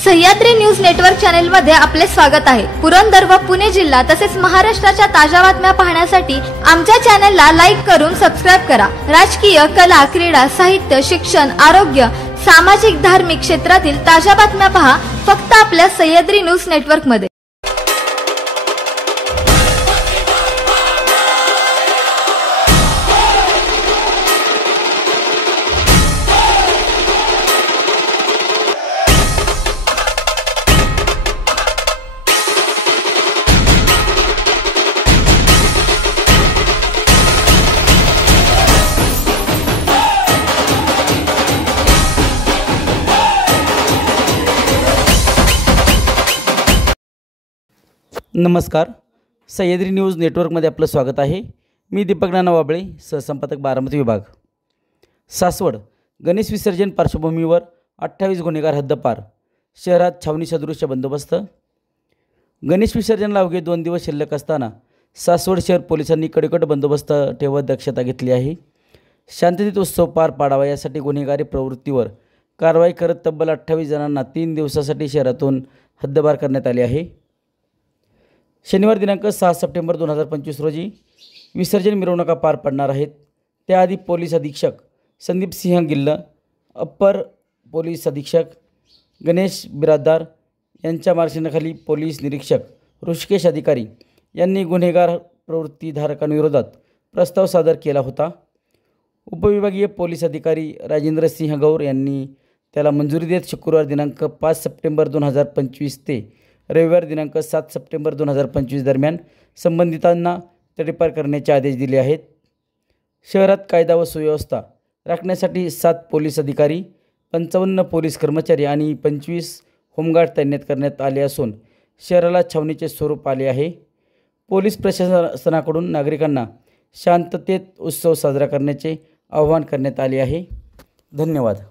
Sahyadri news network channel मध्ये आपले स्वागत आहे। पुरंदर व पुणे जिल्हा तसेच महाराष्ट्राच्या ताज्या बातम्या पाहण्यासाठी आमच्या चॅनलला लाईक करून सबस्क्राइब करा। राजकीय, कला, क्रीडा, साहित्य, शिक्षण, आरोग्य, सामाजिक, धार्मिक क्षेत्रातील ताज्या बातम्या पहा फक्त आपल्या सह्याद्री न्यूज नेटवर्क मध्ये। नमस्कार, सह्याद्री न्यूज नेटवर्कमध्ये आपलं स्वागत आहे। मी दीपक नाना वाबळे, सहसंपादक बारामती विभाग। सासवड गणेश विसर्जन पार्श्वभूमीवर 28 गुन्हेगार हद्दपार, शहरात छावणी सदृश्य बंदोबस्त। गणेश विसर्जनाला अवघे 2 दिवस शिल्लक असताना सासवड शहर पोलिसांनी कडेकोट बंदोबस्त ठेवत दक्षता घेतली आहे। शांततेत उत्सव पार पाडावा यासाठी गुन्हेगारी प्रवृत्तीवर कारवाई करत तब्बल 28 जणांना 3 दिवसासाठी शहरातून हद्दपार करण्यात आले आहे। शनिवार दिनांक 6 सप्टेंबर 2025 रोजी विसर्जन मिरवणुका पार पडणार आहेत। त्याआधी पोलीस अधीक्षक संदीप सिंह गिल्ल, अप्पर पोलीस अधीक्षक गणेश बिरादार यांच्या मार्गदर्शनाखाली पोलीस निरीक्षक ऋषिकेश अधिकारी यांनी गुन्हेगार प्रवृत्तीधारकांविरोधात प्रस्ताव सादर केला होता। उपविभागीय पोलीस अधिकारी राजेंद्र सिंह गौर यांनी त्याला मंजुरी देत शुक्रवार दिनांक 5 सप्टेंबर 2025 ते रविवार दिनांक 7 सप्टेंबर 2025 दरम्यान संबंधितांना तडीपार करण्याचे आदेश दिले आहेत। शहरात कायदा व सुव्यवस्था राखण्यासाठी 7 पोलीस अधिकारी, 55 पोलीस कर्मचारी आणि 25 होमगार्ड तैनात करण्यात आले असून शहराला छावणीचे स्वरूप आले आहे। पोलीस प्रशासनाकडून नागरिकांना शांततेत उत्सव साजरा करण्याचे आवाहन करण्यात आले आहे। धन्यवाद।